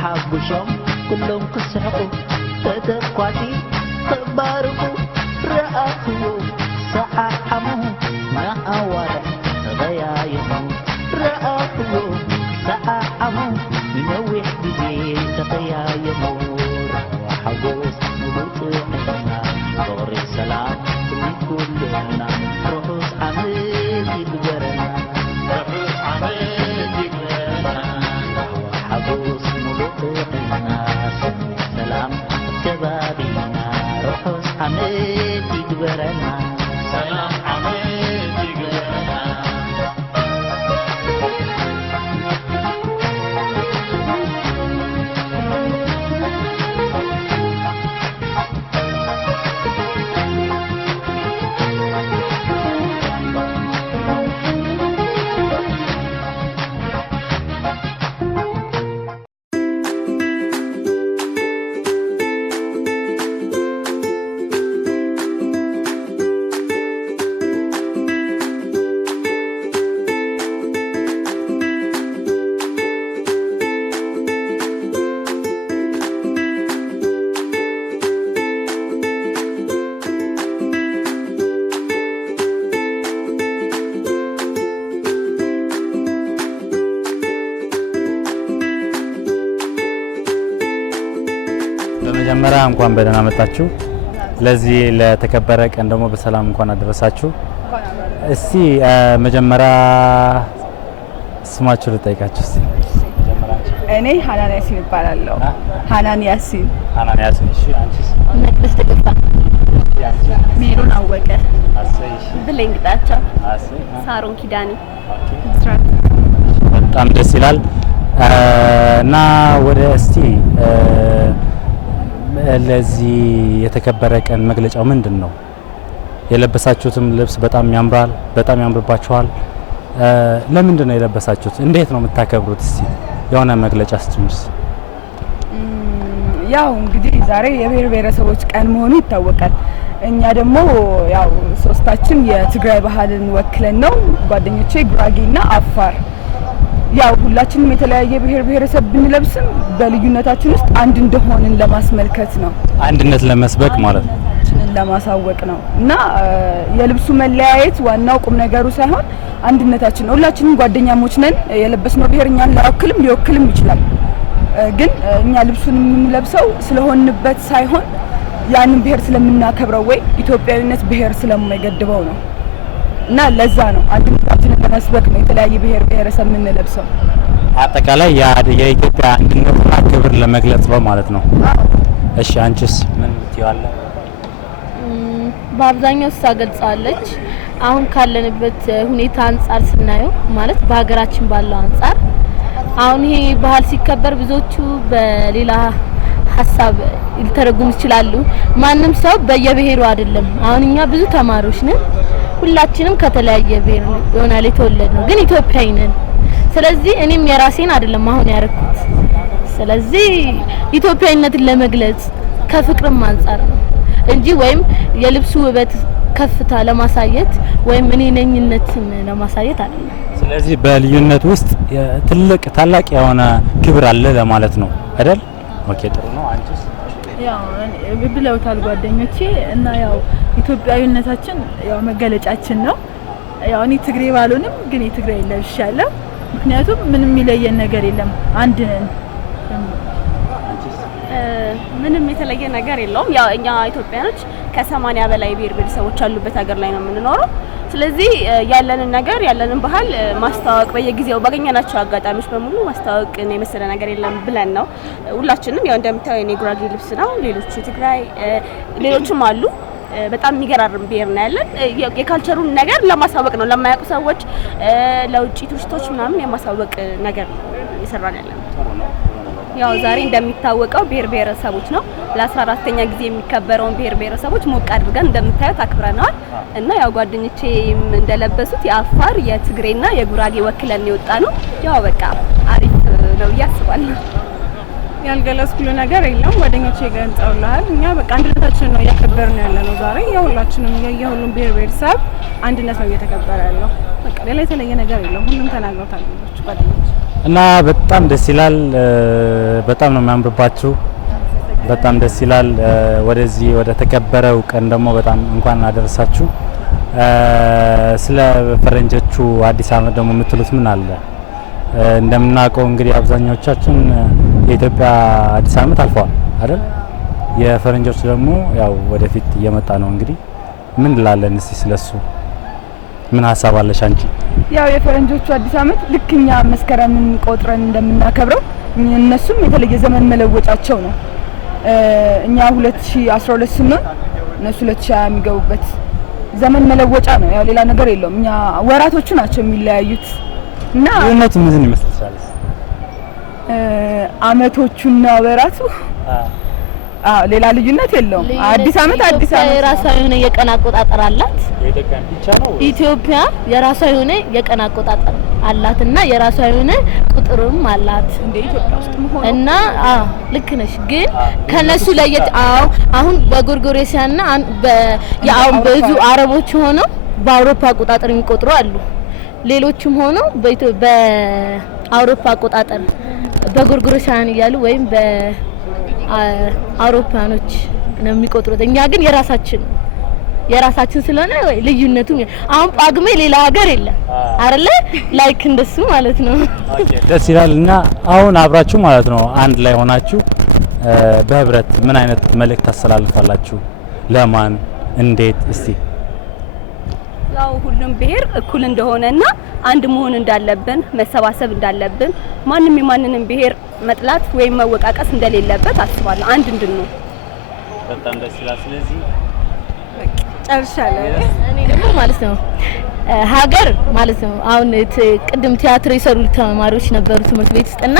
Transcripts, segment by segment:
تحبشهم كلهم كسحقوا تتقاتي تباركوا رأخوا سححموا ما أورع غيايموا رأخوا سححموا نوح بجيل تقيايموا وحقوس نبوتنا غور السلام كلنا روح حميد يقبرنا روح حميد يقبرنا وحقوس نبوتنا سلام كبابينا روح حميد يقبرنا سلام حميد يقبرنا በመጀመሪያ እንኳን በደህና መጣችሁ ለዚህ ለተከበረ ቀን ደግሞ በሰላም እንኳን አደረሳችሁ። እስቲ መጀመሪያ ስማችሁ ልጠይቃችሁ እስቲ። እኔ ሃናን ያሲን እባላለሁ። ሃናን ያሲን። እሺ አንቺስ? መቅደስ ተቀጣ። ሜሮን አወቀ። አሰይሽ? ብሌን ግጣቸው። አሰይ። ሳሮን ኪዳኒ። በጣም ደስ ይላል። እና ወደ እስቲ ለዚህ የተከበረ ቀን መግለጫው ምንድነው? የለበሳችሁትም ልብስ በጣም ያምራል፣ በጣም ያምርባችኋል። ለምንድነው የለበሳችሁት? እንዴት ነው የምታከብሩት? እስቲ የሆነ መግለጫ ስጡንስ። ያው እንግዲህ ዛሬ የብሔር ብሔረሰቦች ቀን መሆኑ ይታወቃል። እኛ ደግሞ ያው ሶስታችን የትግራይ ባህልን ወክለን ነው። ጓደኞቼ ጉራጌና አፋር። ያው ሁላችንም የተለያየ ብሔር ብሔረሰብ ብንለብስም በልዩነታችን ውስጥ አንድ እንደሆንን ለማስመልከት ነው። አንድነት ለመስበክ ማለት ነው፣ ለማሳወቅ ነው። እና የልብሱ መለያየት ዋናው ቁም ነገሩ ሳይሆን አንድነታችን ነው። ሁላችንም ጓደኛሞች ነን። የለበስነው ብሔር እኛን ሊወክልም ይችላል። ግን እኛ ልብሱን የምንለብሰው ስለሆንበት ሳይሆን ያንን ብሔር ስለምናከብረው ወይ ኢትዮጵያዊነት ብሔር ስለማይገድበው ነው። እና ለዛ ነው አንድነታችንን ለመስበክ ነው የተለያየ ብሔር ብሔረሰብ የምንለብሰው። አጠቃላይ የኢትዮጵያ አንድነትና ክብር ለመግለጽ ነው ማለት ነው። እሺ አንቺስ ምን ትይዋለ? በአብዛኛው ገልጻለች። አሁን ካለንበት ሁኔታ አንፃር ስናየው ማለት በሀገራችን ባለው አንፃር አሁን ይሄ ባህል ሲከበር ብዙዎቹ በሌላ ሀሳብ ሊተረጉሙ ይችላሉ። ማንም ሰው በየብሔሩ አይደለም። አሁን እኛ ብዙ ተማሪዎች ነን። ሁላችንም ከተለያየ ብሔር ይሆናል የተወለድነው፣ ግን ኢትዮጵያዊ ነን። ስለዚህ እኔም የራሴን አይደለም አሁን ያረኩት። ስለዚህ ኢትዮጵያዊነትን ለመግለጽ ከፍቅርም አንፃር ነው እንጂ ወይም የልብሱ ውበት ከፍታ ለማሳየት ወይም እኔ ነኝነትን ለማሳየት አይደለም። ስለዚህ በልዩነት ውስጥ ታላቅ የሆነ ክብር አለ ለማለት ነው አይደል? ኦኬ ጥሩ ነው። አንቺስ? ያው ብለውታል ጓደኞቼ። እና ያው ኢትዮጵያዊነታችን ያው መገለጫችን ነው። ያው እኔ ትግሬ ባልሆንም ግን የትግራይ ለብሻለሁ። ምክንያቱም ምንም የሚለየን ነገር የለም፣ አንድ ነን። ምንም የተለየ ነገር የለውም። ያው እኛ ኢትዮጵያኖች ከ80 በላይ ብሔር ብሔረሰቦች ያሉበት ሀገር ላይ ነው የምንኖረው። ስለዚህ ያለንን ነገር ያለንን ባህል ማስተዋወቅ በየጊዜው ባገኘናቸው አጋጣሚዎች በሙሉ ማስተዋወቅ ነው የመሰለ ነገር የለም ብለን ነው ሁላችንም። ያው እንደምታየው የኔ ጉራጌ ልብስ ነው፣ ሌሎቹ ትግራይ ሌሎችም አሉ። በጣም የሚገራርም ብሔር ነው ያለን። የካልቸሩን ነገር ለማሳወቅ ነው ለማያውቁ ሰዎች፣ ለውጭ ቱሪስቶች ምናምን የማሳወቅ ነገር እየሰራን ያለን። ያው ዛሬ እንደሚታወቀው ብሔር ብሔረሰቦች ነው ለ14ኛ ጊዜ የሚከበረውን ብሔር ብሔረሰቦች ሞቅ አድርገን እንደምታዩት አክብረናል። እና ያው ጓደኞቼም እንደለበሱት የአፋር የትግሬና የጉራጌ ወክለን የወጣ ነው። ያው በቃ አሪፍ ነው ያስባለሁ። ያልገለጽኩት ነገር የለም። ጓደኞቼ ገልጸውልሃል። እኛ በቃ አንድነታችን ነው እያከበርን ያለነው ዛሬ። የሁላችንም የሁሉም ብሔር ብሔረሰብ አንድነት ነው እየተከበረ ያለው። በቃ ሌላ የተለየ ነገር የለም። ሁሉም ተናግረውታል ጓደኞቼ። እና በጣም ደስ ይላል። በጣም ነው የሚያምርባችሁ። በጣም ደስ ይላል። ወደዚህ ወደ ተከበረው ቀን ደግሞ በጣም እንኳን አደረሳችሁ። ስለ ፈረንጆቹ አዲስ አመት ደግሞ የምትሉት ምን አለ? እንደምናውቀው እንግዲህ አብዛኛዎቻችን የኢትዮጵያ አዲስ አመት አልፏል አይደል? የፈረንጆች ደግሞ ያው ወደፊት እየመጣ ነው። እንግዲህ ምን እንላለን እስቲ ስለሱ ምን ሀሳብ አለሽ አንቺ? ያው የፈረንጆቹ አዲስ አመት ልክኛ መስከረምን ቆጥረን እንደምናከብረው እነሱም የተለየ ዘመን መለወጫቸው ነው። እኛ 2012 ስንሆን እነሱ 2020 የሚገቡበት ዘመን መለወጫ ነው። ያው ሌላ ነገር የለውም። እኛ ወራቶቹ ናቸው የሚለያዩት እና ልዩነቱ ምን ይመስልሻል? አመቶቹና ወራቱ ሌላ ልዩነት የለውም። አዲስ አመት የራሷ የሆነ የቀን አቆጣጠር አላት። ኢትዮጵያ የራሷ የሆነ የቀን አቆጣጠር አላትና የራሷ የሆነ ቁጥርም አላት እንደ ኢትዮጵያ ውስጥ መሆኑ እና ልክ ነሽ። ግን ከነሱ ለየት አሁን በጎርጎሬሲያና ያው ብዙ አረቦች ሆነው በአውሮፓ አቆጣጠር የሚቆጥሩ አሉ። ሌሎችም ሆነው በአውሮፓ አቆጣጠር በጎርጎሬሲያን እያሉ ወይም አውሮፓኖች ነው የሚቆጥሩት። እኛ ግን የራሳችን ስለሆነ ልዩነቱ አሁን ጳጉሜ ሌላ ሀገር የለም አይደለ? ላይክ እንደሱ ማለት ነው። ደስ ይላል። እና አሁን አብራችሁ ማለት ነው አንድ ላይ ሆናችሁ በህብረት ምን አይነት መልእክት ታስተላልፋላችሁ? ለማን እንዴት? እስቲ ያው ሁሉም ብሔር እኩል እንደሆነና አንድ መሆን እንዳለብን መሰባሰብ እንዳለብን ማንንም የማንንም ብሔር መጥላት ወይም መወቃቀስ እንደሌለበት አስባለሁ። አንድ እንድንሆን በጣም ደስ ይላል። ስለዚህ ጨርሻለሁ። እኔ ደግሞ ማለት ነው ሀገር ማለት ነው አሁን ቅድም ቲያትር የሰሩ ተማሪዎች ነበሩ ትምህርት ቤት ውስጥና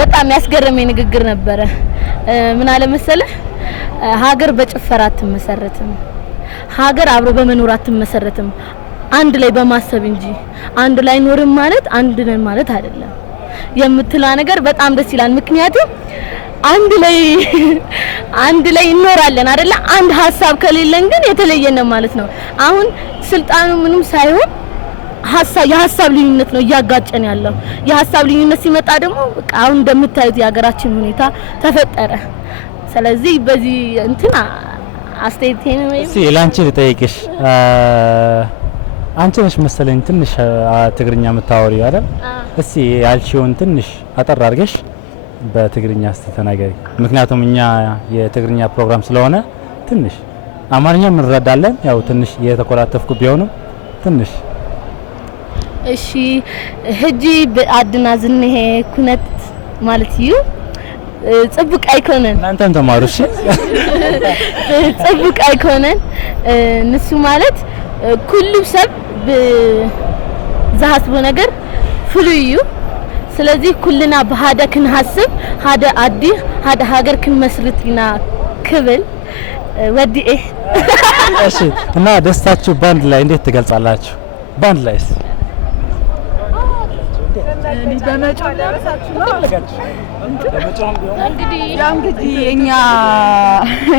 በጣም ያስገረመኝ ንግግር ነበረ። ምን አለ መሰለህ? ሀገር በጭፈራ አትመሰረትም። ሀገር አብሮ በመኖር አትመሰረትም። አንድ ላይ በማሰብ እንጂ አንድ ላይ ኖርም ማለት አንድ ነን ማለት አይደለም የምትላ ነገር በጣም ደስ ይላል። ምክንያቱም አንድ ላይ እንኖራለን አይደለ? አንድ ሀሳብ ከሌለን ግን የተለየነ ማለት ነው። አሁን ስልጣኑ ምንም ሳይሆን የሀሳብ ልዩነት ነው እያጋጨን ያለው። የሀሳብ ልዩነት ሲመጣ ደግሞ በቃ አሁን እንደምታዩት የሀገራችን ሁኔታ ተፈጠረ። ስለዚህ በዚህ እንትና አስተያየቴን ወይ እስቲ ላንቺ ልጠይቅሽ። አንቺ ነሽ መሰለኝ ትንሽ ትግርኛ የምታወሪው አይደል? እስቲ ያልሽውን ትንሽ አጠር አድርገሽ በትግርኛ እስቲ ተናገሪ። ምክንያቱም እኛ የትግርኛ ፕሮግራም ስለሆነ ትንሽ አማርኛ እንረዳለን። ያው ትንሽ የተኮላተፍኩ ቢሆንም ትንሽ እሺ ህጂ በአድና ዝንሄ ኩነት ማለት እዩ ጽብቅ አይኮነን እናንተም ተማሩ እሺ። ጽብቅ አይኮነን ንሱ ማለት ኩሉ ሰብ በዛሃስቦ ነገር ፍሉዩ። ስለዚህ ኩልና በሃደ ክንሐስብ ሃደ አዲ ሃደ ሀገር ክንመስርትና ክብል ወዲኤ። እሺ እና ደስታችሁ ባንድ ላይ እንዴት ትገልጻላችሁ? ባንድ ላይስ እንግዲህ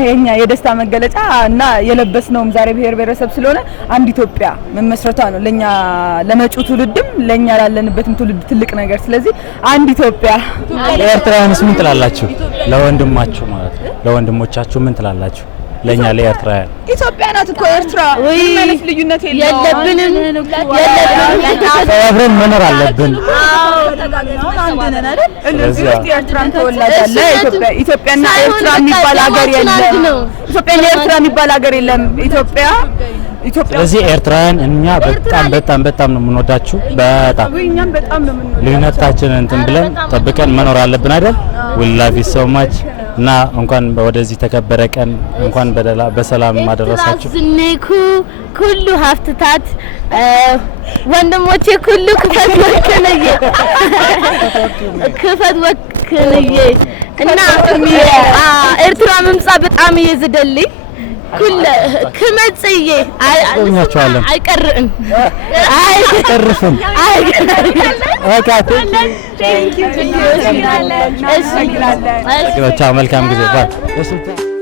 የኛ የደስታ መገለጫ እና የለበስነውም ዛሬ ብሔር ብሔረሰብ ስለሆነ አንድ ኢትዮጵያ መመስረቷ ነው ለኛ ለመጪው ትውልድም ለኛ ላለንበትም ትውልድ ትልቅ ነገር። ስለዚህ አንድ ኢትዮጵያ። ለኤርትራውያንስ ምን ትላላችሁ? ለወንድማችሁ ማለት ነው ለወንድሞቻችሁ ምን ትላላችሁ? ለኛ ለኤርትራውያን ኢትዮጵያ ናት እኮ ኤርትራ። ምንም ልዩነት የለብንም። አብረን መኖር አለብን። አንድ ነን አይደል? እዚህ ውስጥ ኤርትራን ተወላጅ አለ። ኢትዮጵያና ኤርትራ የሚባል ሀገር የለም። ኢትዮጵያና ኤርትራ የሚባል ሀገር የለም። ኢትዮጵያ ስለዚህ ኤርትራውያን እኛ በጣም ነው የምንወዳችሁ። እኛም በጣም ነው የምንወዳችሁ። ልዩነታችንን እንትን ብለን ጠብቀን መኖር አለብን አይደል? we love you so much እና እንኳን ወደዚህ ተከበረ ቀን እንኳን በሰላም አደረሳችሁ። ዝኔኩ ኩሉ ሀፍትታት ወንድሞቼ ኩሉ ክፈት ወክነየ እና ኤርትራ መምጻ በጣም እየዝደልኝ ኩል ከመጽዬ አይቀርም አይቀርፍም መልካም ጊዜ ባይ